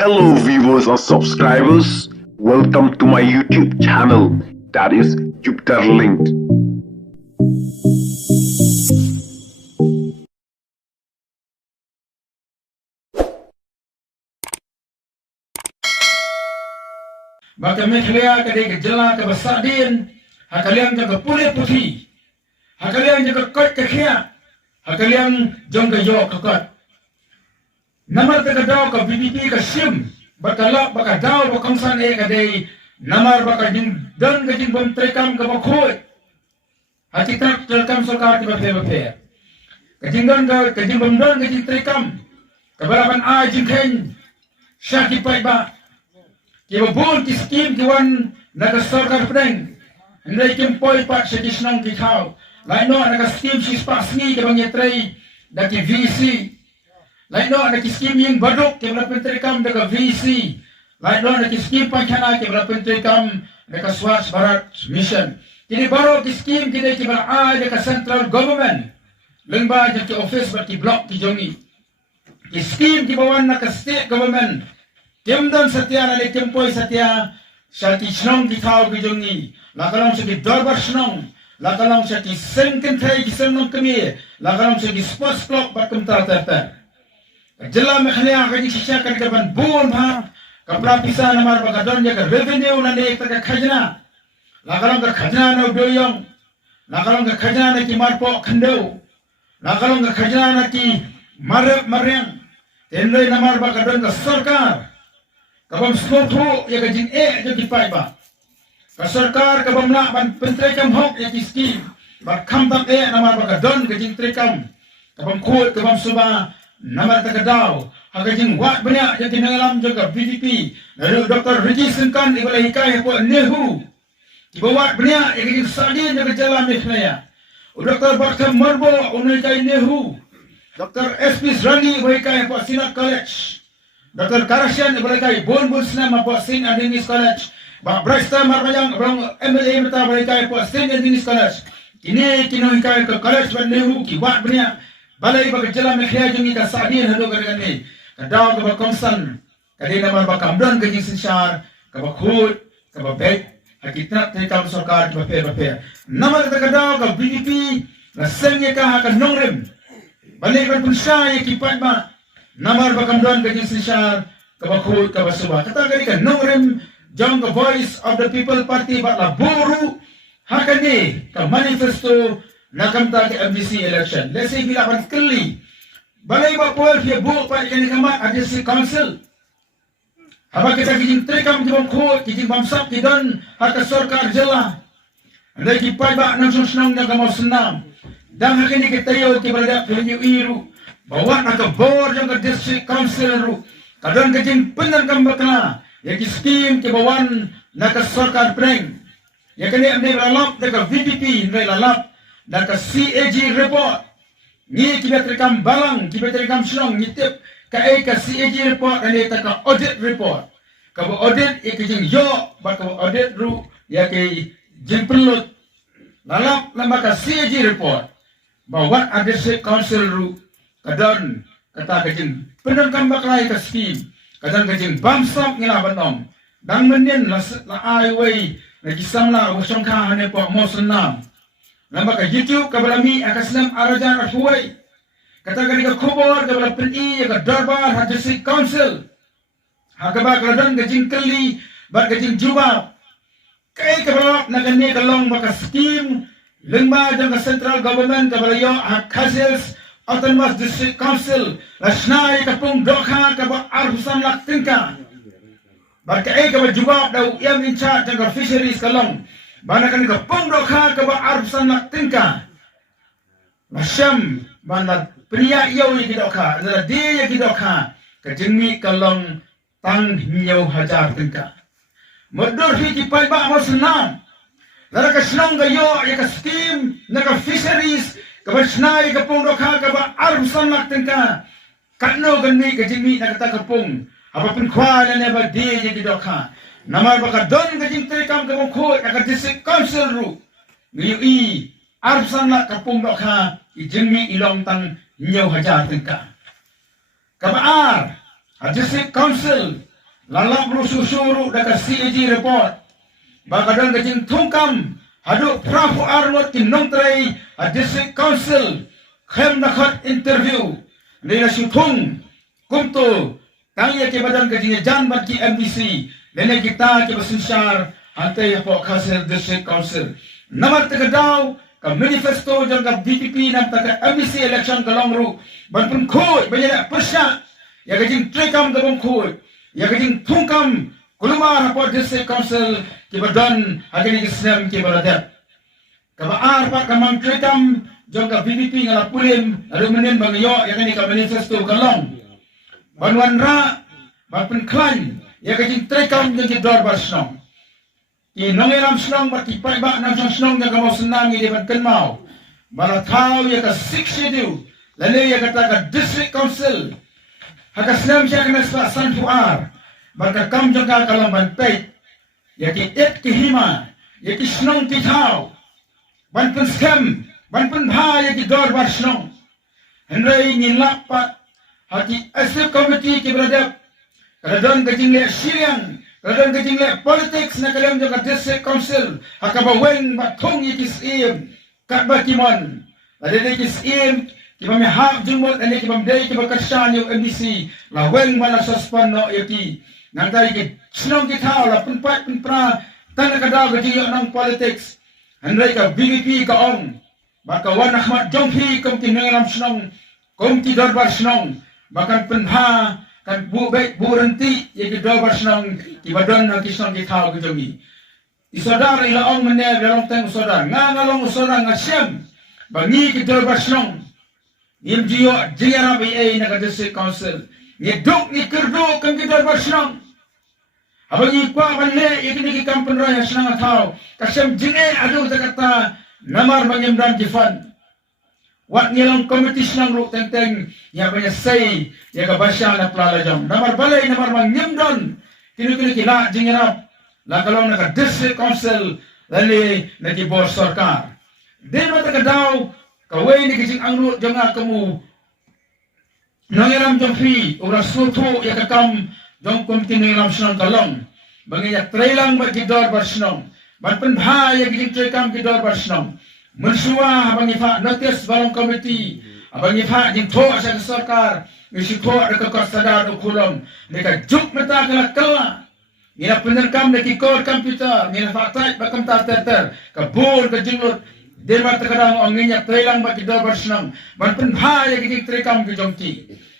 Hello viewers or subscribers, welcome to my YouTube channel, that is Jupiter Linked. Maka mekhlea kadai kejela ke basadin, hakalian ke kulit putih, hakalian ke kot ke khia, hakalian jong ke yo ke kot. Namar ke daw ke BBP ke sim, bakalak bakadaw bakangsan kadai namar bakajing dan kajing bom trekam ke bakhoi. Hakikat trekam sokar ke bape. Kajing dan kajing bom dan kajing trekam, kebalapan jing ken syaki pai ba. Kiba bol ki skim kiwan naga sarkar pedeng ndai kim poi pat sedisnong ki thau lai no naga skim si spasni ke bang yatrai da ki VC lai no naga skim ying baduk ke bla pentri kam daga VC lai no naga skim panchana ke bla pentri kam daga Swachh Bharat Mission kini baro ki skim kini ki bala daga central government lengba je ki office bat ki block ki jongi ki skim ki bawan naga state government Kemdan setia nale kempoi setia syaki senong di kau bijongi lakalong syaki dorbar senong lakalong syaki sengkentai ki senong kemi lakalong syaki sports club bakum tata jela mekhlea kaji sisyakan kaban bon ha kapla pisa namar bagadon jaga revenue nande taka khajna lakalong ka khajna no doyong lakalong ka khajna na ki marpo khando lakalong ka khajna na ki mareng tenloi namar bagadon ka sarkar kabam slotu ya gajin je dipai ba ka sarkar kabam na ban pentrekam hok ya kiski ba khamtam namar ba kadon gajin trekam kabam khut kabam suba namar ta kadaw ha gajin wat banya ya tinangalam jaga BDP lalu Dr. Regis kan ibala hikai po nehu ibawat banya ya gajin sadin jaga jalan mekhlaya Dr. Barkham Marbo unai kai nehu Dr. SP Rani hikai po Sinat College Dr. Karasyan ibalikai bon sna po St. Anthony's College ba Brasta marmayang rong MLA mata balikai po St. Anthony's College kini hikai ke college ban nehu ki wat banya balai ba jela mekhlea jungi ka sadin hado gargani kadaw ka ba kongsan kadi namar ba kamdon ka jing sinshar ka ba khut ka ba bek hakitna te kam sarkar ba pe namar ta kadaw ka BDP na senge ka nongrem balai ban punsha ki pat ba namar bakamdon kajing sinshar kabakhut kabasuba kata gani ka nongrem jong the voice of the people party batla buru hakani ka manifesto nakamta ke MVC election lesi bila ban kali balai ba pol fie bu pa kani kamat adisi council haba kita kijing trekam ki bakhut kijing bamsap kidon haka sarkar jela andai ki pai ba nang sunang na kamau senam dang hakani kita yo ki balada filyu iru bawa nak bor yang ke district council ru kadang kejing penan kambakna ya ki scheme ke bawan nak sarkar breng ya kini amne lalap dekat VDP nai lalap nak CAG report ni ki betrekam balang ki betrekam senong ngitip ka CAG report ani taka audit report ka audit ya kejing yo ba ka audit ru ya ke jing pelut lalap lama ka CAG report bawa district council ru kadang kata kajing penangkan baklai ke scheme kadang kajing bamsap ngila banom dan menin la ai wei na kisamla usong ka hane po mo senam lamba ka YouTube ka balami akaslam arajan arhuai kata kani ka khobor ka bala PNI ka darbar district council hakaba kadang kajing kali ba kajing juba kai ka bala na kani ka long maka scheme lengba jang central government ka bala yo akasels Autonomous District Council Lasnai kapung dokha kaba arhusan lak tingka Barka kaba jubab dau yang in charge jaga fisheries kalong Banakan kapung dokha kaba arhusan lak tingka Masyam bana pria yau yang dokha adalah dia yang dokha kajengmi kalong tang nyau hajar tingka Mudur hiki pai ba mo senam Lara ka senong gayo ya ka scheme na ka fisheries kabasnai kapung dokha kaba arhusan lak tingka katno gani kajimi nakata kapung apapun khwa na ba di ye dokha namar baka don kajing trekam kabung khoi aka district council ru ngi arhusan lak kapung dokha ijimi ilong tang nyau hajar tingka kaba district council lalap lu susuru dekat CAG report bakadan kajing tungkam haduk Prafu Arnot ki nongtrai a district council khem nakhat interview nila sutung kumto tangya ke badan kajing jan bat ki MDC nene kita ke basusyar ante po kasel district council namar tegadaw ka manifesto jang ka DPP nam taka MDC election kalongru ban pun khoi banya persya ya kajing trekam ka bong khoi ya kajing tungkam kulumar po district council ki badan hagini kisnam ki baladat kabaar pa kamang trekam jang ka VPP ngala pulim lalu menen bangyo ya kani ka manifesto kalong banwan ra ban pun klan ya kajing trekam jang ki dor basnong i nongelam snong bat ki pai ba nang snong yang kamu senang di ban kenmau bala thau ya ka 6 schedule lalu ya kata ka district council haka senam siya kana sa san fuar baka kam jaga kalam ban pei ya ki et ki hima ya ki snong ki thau ban pun scam ban pun bha ya ki dor bar snong hendrai ni lapat haki asep committee ki beradab kadon kajing le siriang kadang kajing le politics na kalam jaga district council hakaba wen ba thong yikis im kat ba kimon ada yikis im kibam hak jumot ane kibam dei kibam kashan yung MDC la wen mala suspend no yaki nang dai ki snong ki thau la pun pat pun pra tan kada kajing yo nang politics handai ka BBP ka ong baka wan Ahmad Jonghi kom ki nengalam snong kom ki darbar snong bahkan penha kan bu baik bu renti ye ki do barsnong ki badon na ki song ki thau ki jogi isodar ila ong mene belong teng usodar ngalong usodar ngasem bangi ki do barsnong nim jio jira ba na ka district council ni dok ni kerdo kan ki do barsnong abangi kwa banle ye ki kampun raya snang thau kasem jinge adu kata namar bangem dan jifan wat ngilang kompetis nang ru teng-teng ya banyak say ya ka basya na plala jam namar balay namar mang nyemdon kini kila jingirap la kalau na ka district council lali na ki bos sarkar de mata ka daw ka way ni kijing ang ru janga kamu nangiram jong fi ora suto ya ka kam jong komiti ngiram snong kalong bangiya trailang ba ki dor barsnong ban pen bha ya kijing trekam ki dor barsnong Mensuah abang ifa notice balong komiti abang ifa jing tho sa sarkar misi tho ada ka sada do kulom neka juk mata kala kala ina penerkam de ki kor komputer ina fakta bakam ta ter ka bur ka jingut derma terkadang onginya trelang ba ki do barsnang ban pen bha ya ki trekam ki jongti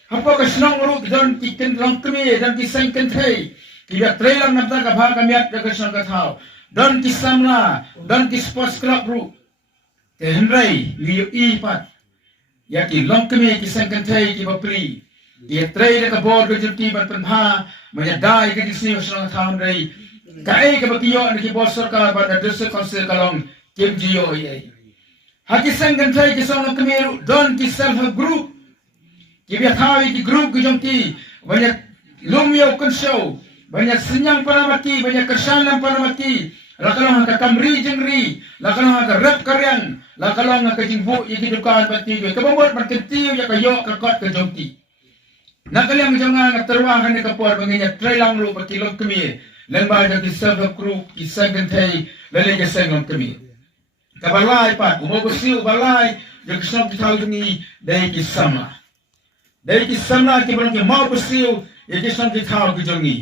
apa ka snong ru don ki ken long kemi dan ki sang ken thei ki ya trelang namta ka bha ka miat ka snong ka thau don ki samla don ki sports club ru Henry liu ipat ya ki long kemi ki sangkan thai ki bapri ya trai de ka bor ke jurti ban penha menyadai ke disni usang tham rei kai ke bakiyo ni ki bos sarkar ban district council kalong kim gio ye haki sangkan thai ki song kemi don ki self group ki bi thawi ki group ki jomti banyak lumyo kun show banyak senyang paramati banyak kesalan paramati lakalong ka kamri jengri lakalong ka rap karyang lakalong ka jingbu yiki dukan pati be kabamot marketiu ya kayo ka kot ka jongti nakalyang jonga nga terwa kan ka por banginya trailang lu pati log kemi len ba ja ki serve group ki second day lele ka sengom kemi kabalai pat umobusiu balai ya kisam ki thau ni dai ki sama ki barang ki mau busiu ya kisam ki thau ki jongi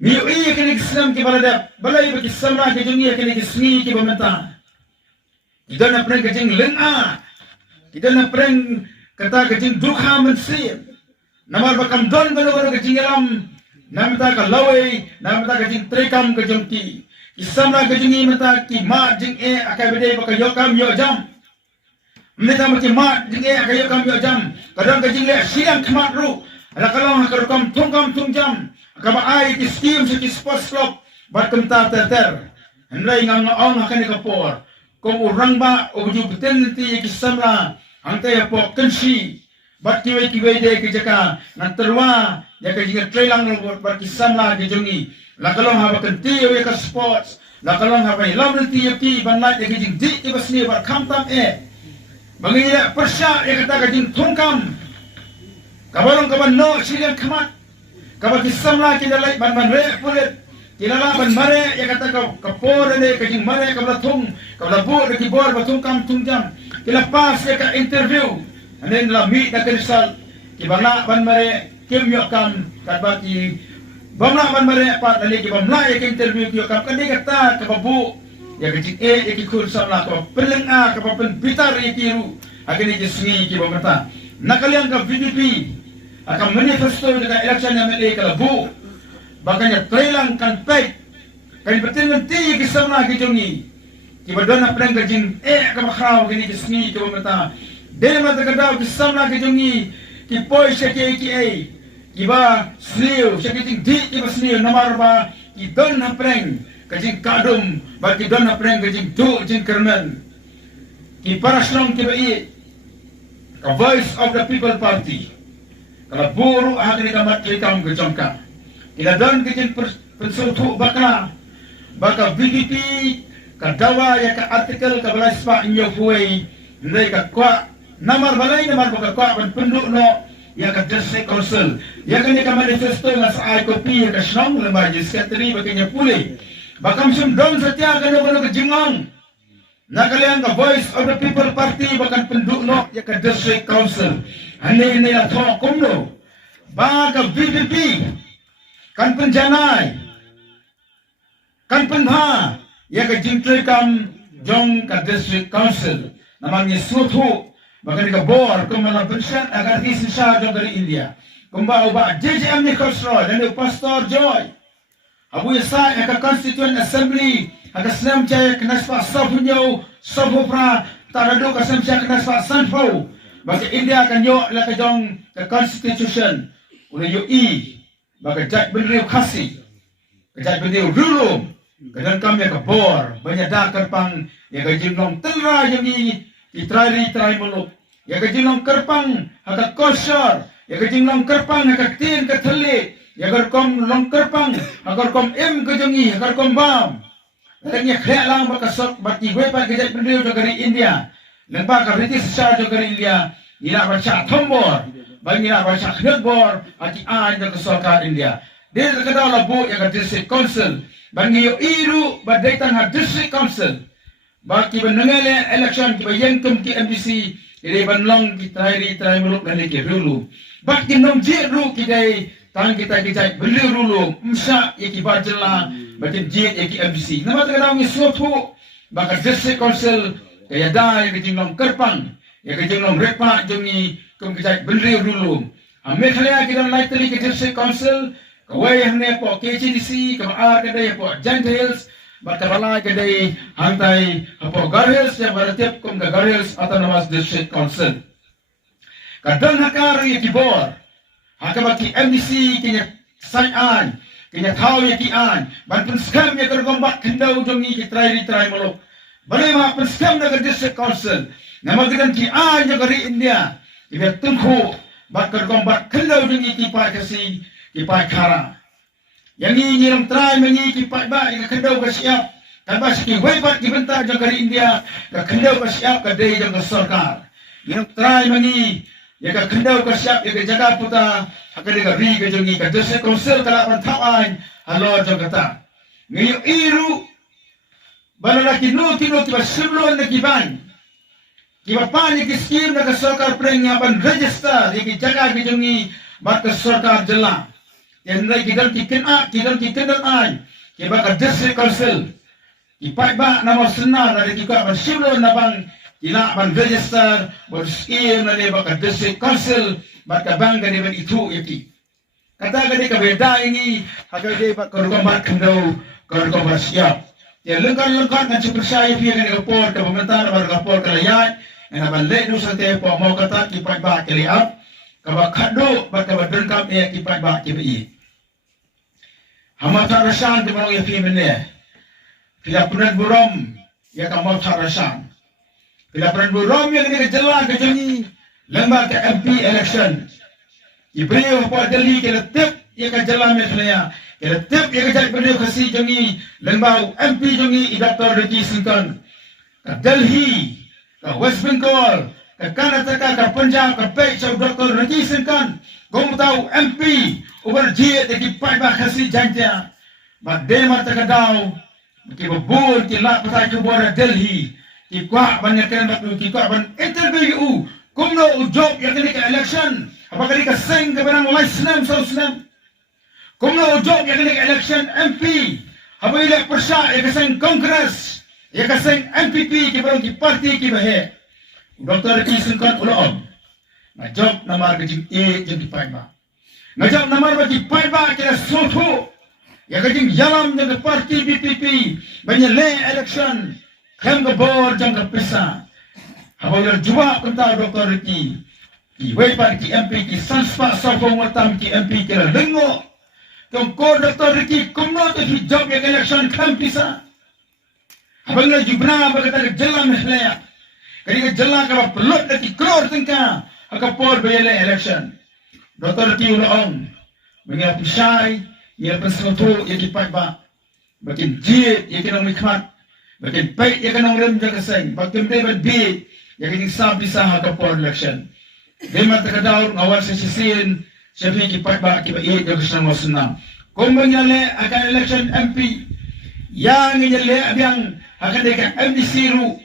Miu iya kini Islam ki balada balai bagi samra ki dunia kini kisni ki bamata. Kita nak perang kajing lena. Kita nak perang kata kajing dukha mensir. Namar bakam don baru kajing alam. Namata ka lawai, namata kajing trekam kajing ti. Isamra kajing mata ki ma jing akai bede baka yokam yo jam. Meta mati ma jing akai yokam yo jam. Kadang kajing le siang kemat ru. Ala kalau hakarukam tungkam tungjam. Kaba ay ki scheme sa ki sports club bat kumta ter henlay ngang ong hakan ni kapor kung urang ba o ju beten ti ki samla angtay po kansi bat ki de ki jaka nan terwa ya ka jinga trailang no bat ki samla ki jongi la kalong ha bakan ti ka sports la kalong ha ba lam ti ki banlat ya ki jing di ki basni bat kamtam bangiya persya ya kata ka jing tungkam kabalong kaban no silian kamat Kapag isamla kinalay ban re pulit kilala ban mare ya kata ka por ne ka jing mare ka latung ka labu de ki bor batung kam tung jam kila pas ya ka interview and then la meet na result ki bangla ban mare kim yo kam kat ba ki bangla ban mare pa dali ki bangla ya ka interview ki yo kam kan kata ka babu ya ka jing ya ki kur samla ka peleng ka pen bitar ya ki ru akin ki singi ki bangta nakalian ka VDP akan manifesto dekat election yang MLA ka labu bakanya trailang kan pek kan betul nanti kisah na kijongi kibadona preng kajing ka makhraw gini kisni ko mata dele mata kadaw kisah na kijongi ki poi shake ki kiba sniu shake ting di kiba sniu namar ba ki don na preng kajing kadum ba ki don na preng kajing tu jing kermen ki paraslong kiba ka voice of the people party kalau buru agri kamat klikam gejongka kita don kejin pensutu baka VDP kadawa ya ka artikel ka balai spa inyo fuei ndai ka kwa namar balai namar baka kwa ban penduk no ya ka district council ya kan ka manifesto mas ai kopi ya ka shnong lembaga sekretari bakanya pulih bakam sum don satia ka no ka jingong nakalian ka voice of the people party bakan penduk no ya ka district council ane ya thok kumno baka VDP kan penjanai kan penha ya ka jingtri kam jong ka district council namanya sutu bahkan ka bor kumala pensan agar kisah jong dari India kumba uba JJM ni Khosrow dan pastor Joy abu yasa ka constituent assembly aga slam chay knaspa sabunyo sabupra tarado ka slam chay knaspa sanfo baka India kan yo la ka jong ka constitution ule yo baka jat bendriu khasi jat bendriu rulum kadang kami ka bor banyak dakar pang ya ka jinong telra yang ni itrai muluk ya ka jinong kerpang haka kosor ya ka jinong kerpang haka tin ka thali ya ka kom long kerpang haka kom em ka jongi haka kom bam kadang khya lang baka sok baki we pa ka jat bendriu dari India lemba ka British sa dari India ila baca thombor bagi nak baca khidbor ati an ke sarkar India dia kata labu yang district council bagi yo iru badaitan ha district council bagi benengale election ki bayangkem ki MDC ire banlong ki trai muluk dan ki rulu bagi nom je ru ki dai tang kita beli rulu msa ye ki bajela bagi je ye ki MDC nama kata ngi sotu bagi district council kaya dai ki nom kerpang ya ki nom repa jongi kum kita beli dulu. Meghalaya kita naik tadi ke district council, kawai hamne po KCDC, kamar kedai po Giant Hills, berkabalai kedai hantai po Gar Hills yang bertiap kum ke Gar Hills Autonomous District Council. Kadang hakar yang kibor, hakabat ki MDC kenya sayan, kenya tahu yang kian, ban penskam yang tergombat kendau jongi ki trai molok. Balai ma penskam ke district council, nama kita kian yang dari India. Ia tunggu bakar kombat kalau dengan kipai kasih kipai kara. Yang ini yang try mengi kipai ba yang kendau kasiap. Tanpa sikit webat dibentar jang dari India ke kendau kasiap ke day jang sarkar. Yang try mengi yang ke kendau kasiap yang ke jaga puta akan dia ri ke jongi ke district council kala pantawan halo jang kata. Ngayo iru balalaki no kino kiba sebelum nak kiban. Kiba pani ki scheme na sarkar preng ban register ki jaga ki jongi bat sarkar jela yang nai kidan ki kenal ai kiba ka district council ki pai ba nama senar dari ki ka ban siblo na bang ila ban register ban scheme na ne ba ka district council bat ka bang ga ban itu yaki kata ga de ka beda ini haga de ba ka rumat kendau ka rumat siap ya lengkar kan percaya pia ga por ka pemerintah ba ka por ka layat ena balai nu sate po mau kata kipai ba keliap kaba khado ba ka badrengkap e kipai ba kibai hama tarasan de mau ya fi mene pila punan burom ya ka mau tarasan pila punan burom yang ni jela ke jeni lembaga MP election ibreu po dali ke tip ya ka jela me khaya ke tip ya ka berdeu khasi jeni lembaga MP jeni Dr. Riki Singkan ka Delhi West Bengal, ke Karnataka, ke Punjab, ke Peshawar, Dr. Ranjit Singh Khan, gom tahu MP, ubar jiet di Paiba khasi jantia, bak dema takadau, ki babur ki la pasai ki bora Delhi, ki kuat banyak kan bak ki kuat ban interview, kumno job yang kini ke election, apa kali ke sing ke barang Islam so Islam, kumno job yang kini ke election MP, apa ilek persa yang ke sing Congress, yang ke sing MPP ki barang ki parti ki bahe. Dr. Kisungkan ulom, ngajak namar kejing jeng di Paiba, ngajak namar bagi Paiba kira soto, ya kejing jalan jeng parti BPP, banyak le election, kem ke bor jeng ke pisa, apabila jua kentau Dr. Ki waipan ki MP ki sanspa sopong watam ki MP kira lengo, kongko Dr. Ki kumno tu hijab yang election kem pisa, apabila jubna berkata jalan mehlaya. Ketika jalan kalau peluk dari kror tingkah, akan por bayar election. Dr. Ki ulong, mengira pisai, ia penselutu ia kipat ba, bakin jid ia kena mikmat, bakin baik ia kena rem jaga seng, bakin beban bid ia kena sah bisa akan por election. Demat terkadau ngawal sesisin, siapa kipat ba kipat ia jaga senang wasenam. Kau mengira akan election MP, yang mengira yang akan dekat MDC ru.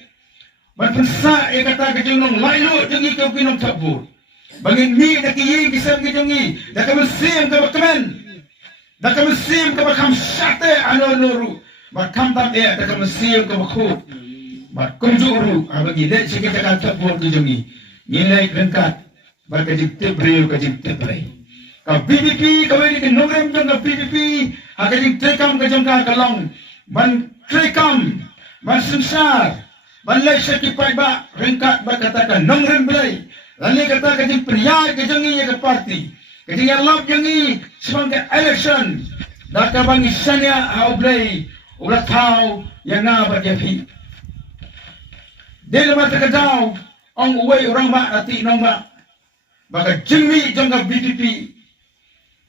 Berpensa ia kata kejunung lalu jengi kau kinong tabur. Bangin mi nak kiyi kisam kejungi. Dah kau mesim kau berkemen. Dah kau mesim kau berkam syate anu nuru. Berkam tam dah kau mesim kau berkhut. Berkum juru. Bagi dek sikit cakap tabur kejungi. Nilai rengkat. Berkajik tebreu kajik tebrei. Kau PPP kau ini kenogrem jong kau PPP. Kajik trekam kejung kau kalong. Ban trekam. Ban sensar. Balai syakit Paiba rengkat berkatakan nong rembelai. Lalu katakan jeng pria kejengi ke parti. Kejeng yang lap jengi sebagai election. Daka bangi sanya haublai. Ulat tau yang ngabar jafi. Dia lepas terkejau. Ong uway orang mak hati nong mak. Baka jengi jengka BPP.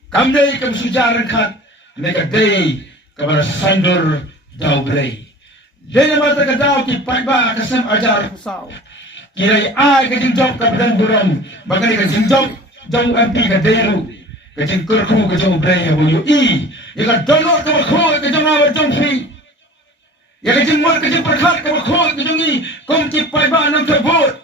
Kamdai kem sujar rengkat. Mereka day kepada sandur daublai. Dia mata kadau ki Paiba kasam ajar kusau. Kira ai kejing job ka badan buram. Bakal kejing job jauh MP ka deru. Kejing kurku ka jauh bray ho yu i. Ya ka donor ka bakho ka jauh awar jong fi. Ya kejing mor kejing perkhat ka bakho ka jauh i. Kom ki Paiba nam tabur.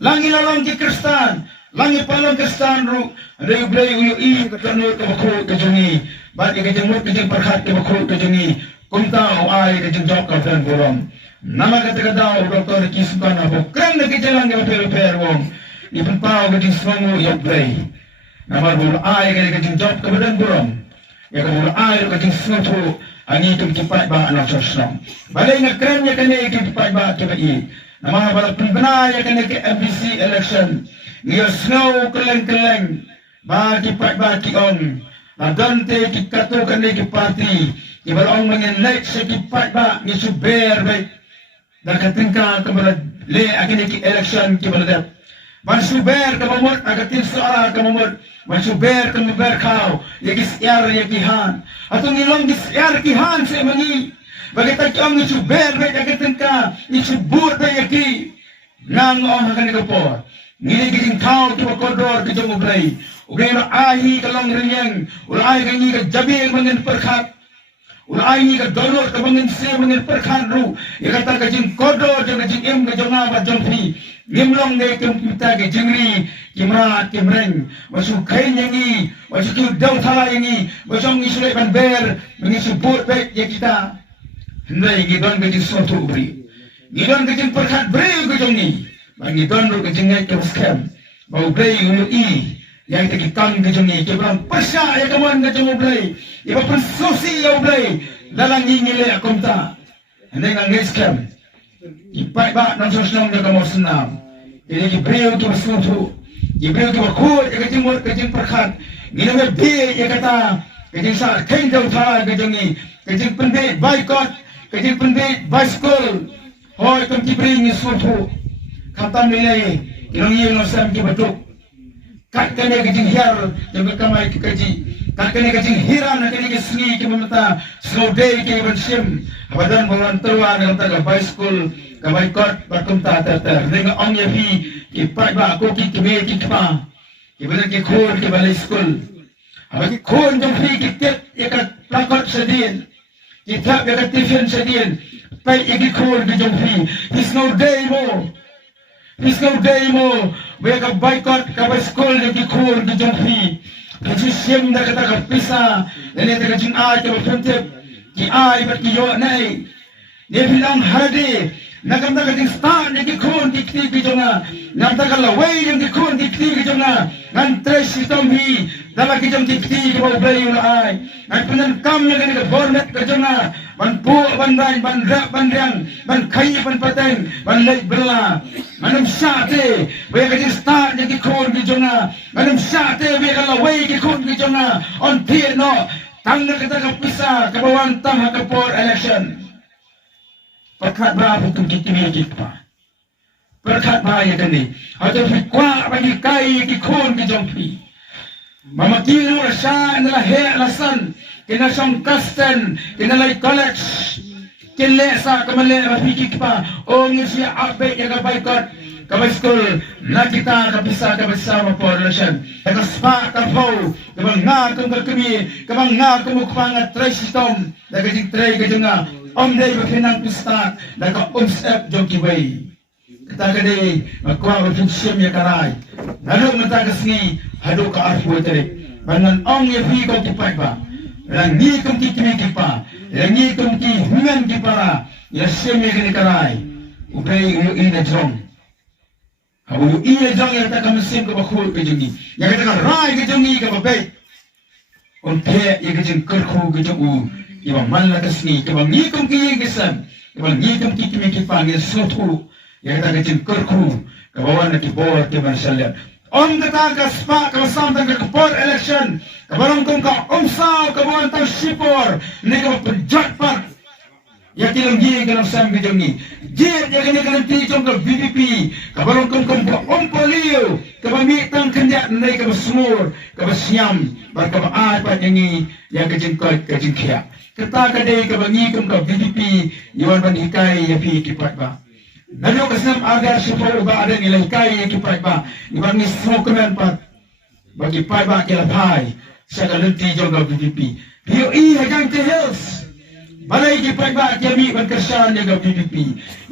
Langi lalong ki Kristan. Langi palong Kristan ru. Ada bray ho yu i ka donor ka bakho ka jauh i. Ba kejing mor kejing perkhat ka bakho ka jauh i. Kumtau ai kejeng jok ka dan borom. Nama kata kadau Dr. Ki Sungkan apa kran ke jalan ke per wong. Ni pau kejeng songo ya play. Nama bol ai kejeng jok ka dan borom. Ya ka bol ai kejeng songo ani tu kipat ba anak sosam. Balai nak kran ya kene ke kipat ba ke i. Nama bala pembina ya kene ke MBC election. Ni snow keleng-keleng. Ba kipat ba ki on. Agante ki katu kene ki parti. Ibarat orang mengenai sekipat ba ni suber baik dan ketingkah kepada le akan iki election kepada ban suber kemamut agatin suara kemamut ban suber kemuber kau yaki siar yaki han atau nilong di siar ki han se mangi bagi tak ang ni suber baik agatingkah ni subur baik yaki nang on akan ikopor ngini giting kau tu kodor ke jong ublai ublai no ahi kalong rinyang ulai kangi ka jabil mengen perkhat ulai ni ka dolor ka bangin se mangin perkhan ru ya kata ka jing kodo jeng jing em ka jonga ba jong phi nimlong ne kem kita ke jingri kimra kimreng masu khai nyangi masu tu dau thala yangi masong ni sulai ban ber mengi support baik ya kita hendai gi don ka jing sotu bri gi don ka jing perkhan bre ka jongi bagi don ru ka jing ngai ka scam bau bre yu i yang kita kang ke jongi ke bang persa ya kawan ke jong ublai iba pensosi ya ublai dalam ngile akomta ande nang scam ipai ba nang sosnong de kamu senam ini ki breu tu sutu ki breu tu ko ke jing mor ke jing perkhat ngine me bi ya kata ke jing sa kain dau tha ke jongi ke jing penbe boycott ke jing penbe bicycle hoi kam ki breu ni sutu kata nilai ilong ye no sam ki batuk kat kene kejing hiar yang berkamai ke kaji kat kene kejing hiran kene ke sengi ke memeta slow day ke bensim abadan bawan terwa dengan taga bicycle Kabai kot bakum ta dengan ong ya fi ki pai ba ko ki me ki pa ki benar ki khor ki balai school abagi khon jong fi ki tet ya plakot sedien ki thap ya tiffin sedien pai ki khor ki jong fi is no day mo is no day mo we ka boycott ka ba school ki khor ki jong fi ki sim da kata ka pisa ne ta ka jing ai ka phantep ki ai ba ki yo nai ne bilang hadi nakam taka di stan yang dikun dikti bijona nam taka lawai yang dikun dikti bijona nan tres sistem hi dalam kijam dikti ke bau bayi ulai nan penan kam yang kena bornet bijona ban pu ban ban ban rak ban riang ban kai ban pateng ban lei bela manam sate we ka di stan yang dikun bijona manam sate we ka lawai dikun bijona on tier no tang nak taka pisah ke bawang tang ke por election perkat berapa tu kita kita perkat bahaya tadi atau fikwa bagi kai kikun kijompi mama kilo rasa adalah he alasan kena song kasten kena lai college kena sa kemale mafiki kita oh ngisi abe yang boycott kabai school na kita kapisa kabisa population ka spa ka po kabang nga kung kami kabang nga kung kupang trace system daga jing tray ka junga om day bafinang pista daga step joki way kita kade makwa bafin ya karai nalo mata kasni hado ka arfu tere banan ong ya fi ko kipai ba rangi kum ki kimi kipa rangi kum ki human kipara ya sim ya kene karai ubay yu ina jong hawu ina jong ya ta kam sim ko bakhul ke jungi ya kata rai ke jungi ka babai on pe ya ke jing kerku ke jungu ibang manla kasni ibang ngikum ki gisan ibang ngikum ki kimi ki panggil sotu yang kata kecil kerku kabawan ki bor ki masalah om kata ka spa ka sam tang ka por election kabarong kong ka umsaw kabawan tang sipor ni ka penjat par ya kilang gi ka sam ki jongi je ya kini ka ti jong ka VPP kabarong kong ka poliu ka bami tang kanya ni ka smur ka basyam bar ka ba pa ngi ya ka jing ka jing khia kata kadai ka bangi kum ka VPP yuan ban hikai ya pi kipat ba nalo kasam agar sipor ba ada nilai hikai ya kipat ba iban ni smokeman pat bagi pai ba kila pai sa lenti jong ka VPP pio I hagang ke hills balai kipat ba kami ban kersan ya ka VPP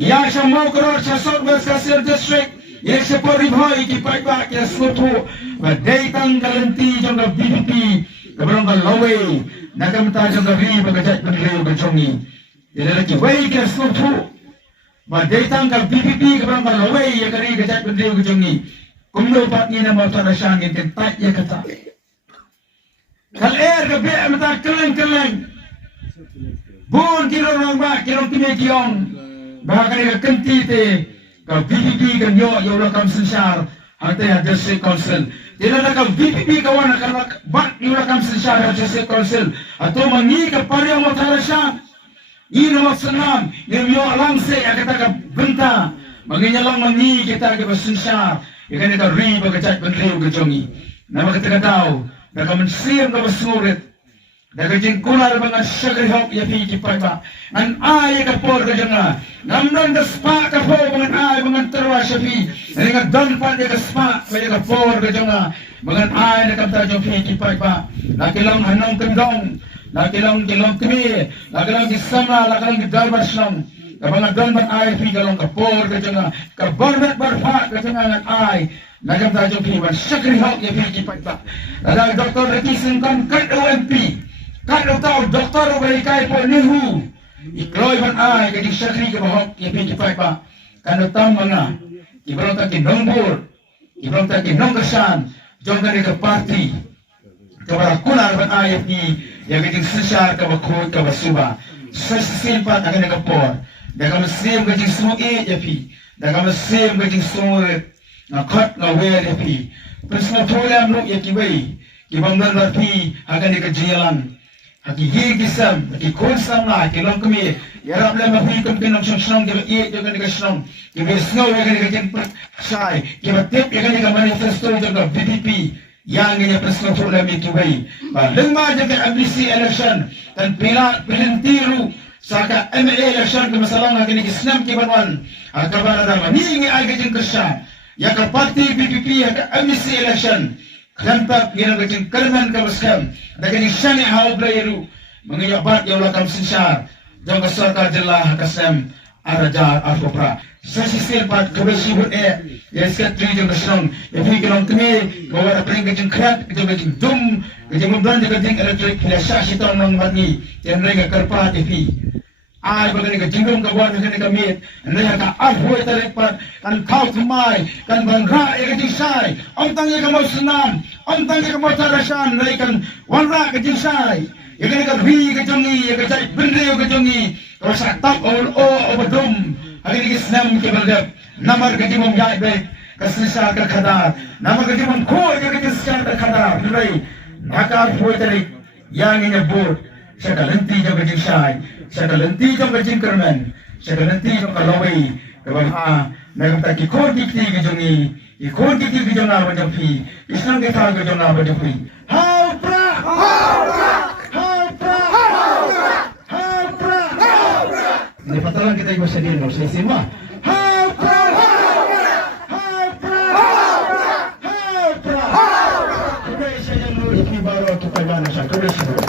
ya sa mau koror sa Southwest Kasir District ya sipor ribhoi kipat ba kila soto ba daytang kalenti jong ka VPP kabarong ka lawe nakam ta jong gabi bagajat penreu becongi ila lagi wei ke sofu ba datang ka BPP kabarong ka lawe ya kari gajat penreu becongi kumlo pat ni na mata rasang ngin tat ya kata kal air ka be mata keleng bun kiro rong ba kiro kime kiong ba kari ka kenti te ka BPP kan yo la kam sensar hante ya district council tidak ada VPP kawan akan bat iurakam secara jasa konsil atau mengi kepada yang matarasya ini nomor senam yang yo langse yang kita ke benta menginyalang mengi kita ke bersensar yang kita riba kecak benriu kejongi nama kita tahu dan kami siam ke bersurit dan kejing kular dengan syagri hok ya fi kipai ba an ai ka por ka janga namnon da spa ka po dengan ai dengan terwa syafi dengan don pan ya ka spa ka por ka janga dengan ai na ka ta fi kipai ba lakilang hanong kendong lakilang kilong kemi lakilang disama lakilang dalbar slong ka mga don pan ai fi kalong ka por ka janga ka barbat barfa ka janga dengan ai nakam ta fi ba syagri hok ya fi kipai ba ada doktor rekisin kan OMP kalau tahu doktor berikai po nihu ikloy ban ay kadi syakri ke bahok ya pi kipai pa kalau tahu mana ibrong ta kinongbur ibrong ta kinongkasan jong kani ke parti kabara kunar ban ay ni ya kadi sesar ke bakut ke basuba sesin pa akan ke por da kam sim kadi semua ya pi da kam sim kadi semua ngakot ngawe ya pi pesma tholam lu ya kibai kibang dan pi akan ke jalan haki higisam, haki konsam na, kilong kami, yarap lang mafikom kinong siyong kiba iit yung kanika siyong, kiba snow yung kanika kin shy, kiba tip yung kanika manifesto yung ka VPP, yang nga presno tulam itubay. Lengma yung ka MBC election, tan pilintiru, saka MLA election ke masalah lagi ni Islam ke Banwan kabar ada ni ay gajeng kersa ya ka parti PPP ya ka MSC election kantak gira gajeng kerman ka maskam dagani shani haw blayeru mengayabat ya ulah kam sinsar jang sarkar jilla kasam araja alkopra sasisir pat kabesi hut ya sekretari jang kasong ya fi kelong kene bawa apring gajeng krat gajeng dum gajeng membran gajeng elektrik ya syasiton nang matni yang renga karpa fi ai bagani ka jingdum ka buat ka kamit naya ka ahoi tarepat kan kau tumai kan bangra ya ka jisai om tangya ka mau senam om tangya ka mau tarasan naya kan wanra ka jisai ya ka ri ka jongi ya ka cai bendre ka jongi ka satak o badum hari ni senam ke balgap namar ka jimom jai be ka sisa ka khadar namar ka jimom ko ya ka sisa ka khadar nai nakar foi tarik yang ini bot sekalanti jam ka jisai sekalanti jam ka jingkerman sekalanti jam ka lawai kabang ha nagam ki kor kiti ki jongi ikor kiti ki jonga ba jampi isang ke thang ka jonga ba jampi ha pra ni patalan kita ibu sedih no saya sima ha pra kau saya jangan lupa baru kita gana sa kau